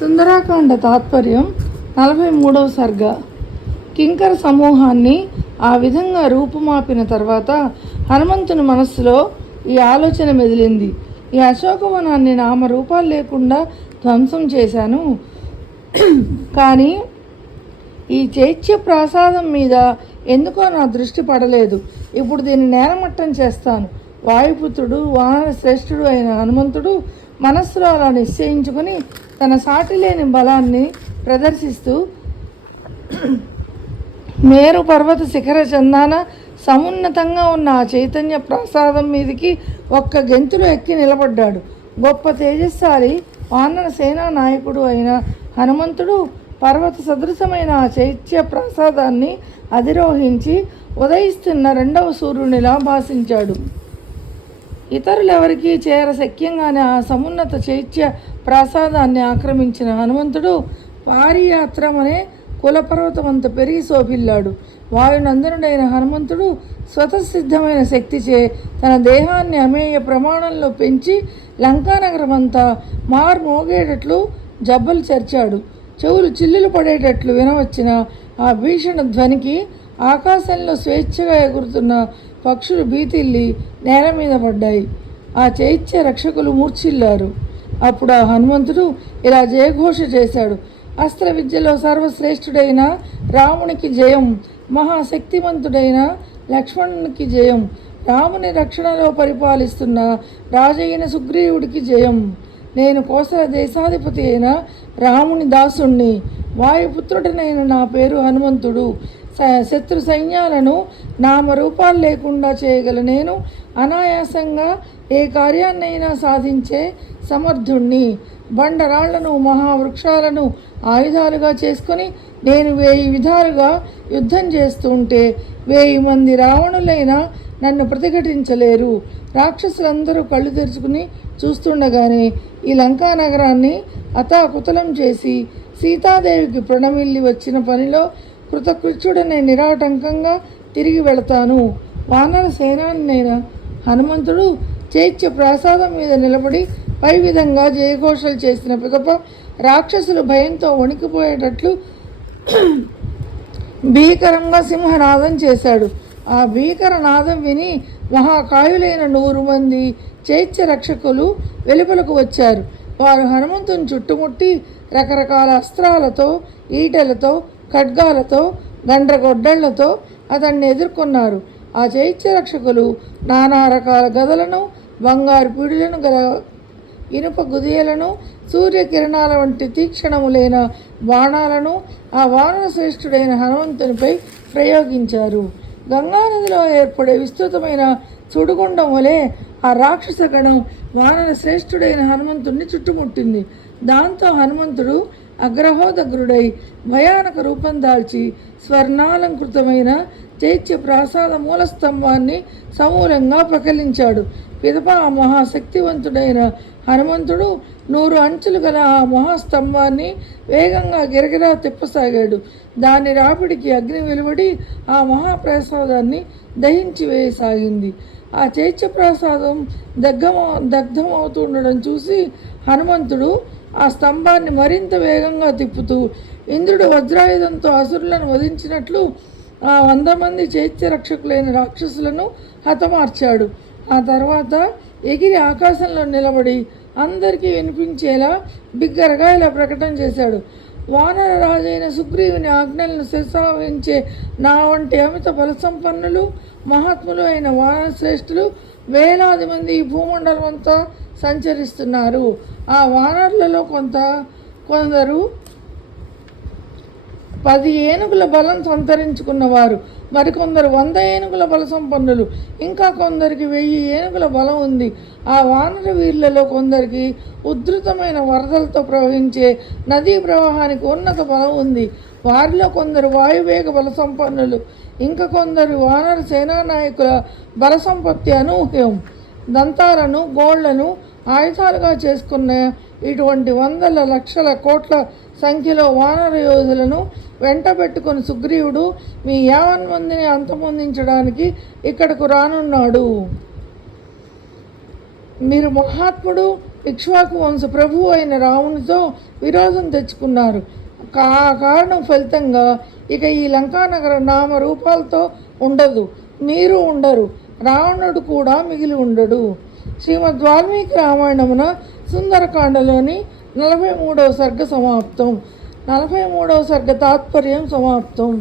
సుందరాకాండ తాత్పర్యం 43వ సర్గ. కింకర సమూహాన్ని ఆ విధంగా రూపుమాపిన తర్వాత హనుమంతుని మనస్సులో ఈ ఆలోచన మెదిలింది. ఈ అశోకవనాన్ని నామరూపాలు లేకుండా ధ్వంసం చేశాను, కానీ ఈ చైత్య ప్రాసాదం మీద ఎందుకో నా దృష్టి పడలేదు. ఇప్పుడు దీన్ని నేలమట్టం చేస్తాను. వాయుపుత్రుడు వానర శ్రేష్ఠుడు అయిన హనుమంతుడు మనస్సులో అలా నిశ్చయించుకొని తన సాటి లేని బలాన్ని ప్రదర్శిస్తూ మేరు పర్వత శిఖర చందాన సమున్నతంగా ఉన్న ఆ చైతన్య ప్రసాదం మీదికి ఒక్క గెంతులో ఎక్కి నిలబడ్డాడు. గొప్ప తేజస్సాలి వానర సేనా నాయకుడు అయిన హనుమంతుడు పర్వత సదృశమైన ఆ చైత్య ప్రసాదాన్ని అధిరోహించి ఉదయిస్తున్న రెండవ సూర్యునిలా భాషించాడు. ఇతరులెవరికీ శక్యంగానే ఆ సమున్నత చైత్య ప్రాసాదాన్ని ఆక్రమించిన హనుమంతుడు పారియాత్రం అనే కులపర్వతమంత పెరిగి శోభిల్లాడు. వాయునందనుడైన హనుమంతుడు స్వతసిద్ధమైన శక్తిచే తన దేహాన్ని అమేయ ప్రమాణంలో పెంచి లంకానగరమంతా మార్మోగేటట్లు జబ్బలు చర్చాడు. చెవులు చిల్లులు పడేటట్లు వినవచ్చిన ఆ భీషణ ధ్వనికి ఆకాశంలో స్వేచ్ఛగా ఎగురుతున్న పక్షులు భీతిల్లి నేల మీద పడ్డాయి. ఆ చైత్య రక్షకులు మూర్ఛిల్లారు. అప్పుడు ఆ హనుమంతుడు ఇలా జయఘోష చేశాడు: అస్త్ర విద్యలో సర్వశ్రేష్ఠుడైన రామునికి జయం, మహాశక్తివంతుడైన లక్ష్మణునికి జయం, రాముని రక్షణలో పరిపాలిస్తున్న రాజైన సుగ్రీవుడికి జయం. నేను కోసల దేశాధిపతి అయిన రాముని దాసుణ్ణి, వాయుపుత్రుడనైన నా పేరు హనుమంతుడు. శత్రు సైన్యాలను నామరూపాలు లేకుండా చేయగల నేను అనాయాసంగా ఏ కార్యాన్నైనా సాధించే సమర్థుణ్ణి. బండరాళ్లను మహావృక్షాలను ఆయుధాలుగా చేసుకొని నేను 1000 విధాలుగా యుద్ధం చేస్తుంటే 1000 మంది రావణులైనా నన్ను ప్రతిఘటించలేరు. రాక్షసులందరూ కళ్ళు తెరుచుకుని చూస్తుండగానే ఈ లంకా నగరాన్ని అతాకుతలం చేసి సీతాదేవికి ప్రణమిల్లి వచ్చిన పనిలో కృతకృత్యుడనే నిరాటంకంగా తిరిగి వెళతాను. వానర సేనాన్నైన హనుమంతుడు చైత్య ప్రాసాదం మీద నిలబడి పై విధంగా జయఘోషలు చేసిన పిదప రాక్షసులు భయంతో వణికిపోయేటట్లు భీకరంగా సింహనాదం చేశాడు. ఆ భీకర నాదం విని మహాకాయులైన 100 మంది చైత్య రక్షకులు వెలుపలకు వచ్చారు. వారు హనుమంతుని చుట్టుముట్టి రకరకాల అస్త్రాలతో, ఈటెలతో, ఖడ్గాలతో, గండ్రగొడ్డళ్లతో అతన్ని ఎదుర్కొన్నారు. ఆ చైత్య రక్షకులు నానా రకాల గదలను, బంగారు పీడులను గల ఇనుప గుదియలను, సూర్యకిరణాల వంటి తీక్షణములైన బాణాలను ఆ వానర శ్రేష్ఠుడైన హనుమంతునిపై ప్రయోగించారు. గంగానదిలో ఏర్పడే విస్తృతమైన సుడిగుండం వలె ఆ రాక్షసగణం వానర శ్రేష్ఠుడైన హనుమంతుడిని చుట్టుముట్టింది. దాంతో హనుమంతుడు అగ్రహోదగ్రుడై భయానక రూపం దాల్చి స్వర్ణాలంకృతమైన చైత్య ప్రాసాద మూలస్తంభాన్ని సమూలంగా ప్రకలించాడు. పిదప ఆ మహాశక్తివంతుడైన హనుమంతుడు 100 అంచులు గల ఆ మహాస్తంభాన్ని వేగంగా గిరగిరా తిప్పసాగాడు. దాని రాపిడికి అగ్ని వెలువడి ఆ మహాప్రసాదాన్ని దహించి వేయసాగింది. ఆ చైత్య ప్రసాదం దగ్ధమవుతుండడం చూసి హనుమంతుడు ఆ స్తంభాన్ని మరింత వేగంగా తిప్పుతూ ఇంద్రుడు వజ్రాయుధంతో అసురులను వధించినట్లు ఆ 100 మంది చైత్య రక్షకులైన రాక్షసులను హతమార్చాడు. ఆ తర్వాత ఎగిరి ఆకాశంలో నిలబడి అందరికీ వినిపించేలా బిగ్గరగా ఇలా ప్రకటన చేశాడు: వానర రాజైన సుగ్రీవుని ఆజ్ఞలను శిరసావహించే నా వంటి అమిత బలసంపన్నులు, మహాత్ములు అయిన వానర శ్రేష్ఠులు వేలాది మంది ఈ భూమండలం అంతా సంచరిస్తున్నారు. ఆ వానరులలో కొందరు 10 ఏనుగుల బలం సంతరించుకున్నవారు, మరికొందరు 100 ఏనుగుల బల సంపన్నులు, ఇంకా కొందరికి 1000 ఏనుగుల బలం ఉంది. ఆ వానర వీరులలో కొందరికి ఉధృతమైన వరదలతో ప్రవహించే నదీ ప్రవాహానికి ఉన్నత బలం ఉంది. వారిలో కొందరు వాయువేగ బల సంపన్నులు, ఇంకా కొందరు వానర సేనానాయకుల బల సంపత్తి అనూహ్యం. దంతాలను, గోళ్లను ఆయుధాలుగా చేసుకున్న ఇటువంటి వందల లక్షల కోట్ల సంఖ్యలో వానర యోధులను వెంట పెట్టుకుని సుగ్రీవుడు మీ 50 మందిని అంతమొందించడానికి ఇక్కడకు రానున్నాడు. మీరు మహాత్ముడు ఇక్ష్వాకు వంశ ప్రభువు అయిన రావణుతో విరోధం తెచ్చుకున్నారు. ఆ కారణం ఫలితంగా ఇక ఈ లంకానగర నామరూపాలతో ఉండదు, మీరు ఉండరు, రావణుడు కూడా మిగిలి ఉండడు. శ్రీమద్ వాల్మీకి రామాయణమున సుందరకాండలోని 43వ సర్గ సమాప్తం. 43వ సర్గ తాత్పర్యం సమాప్తం.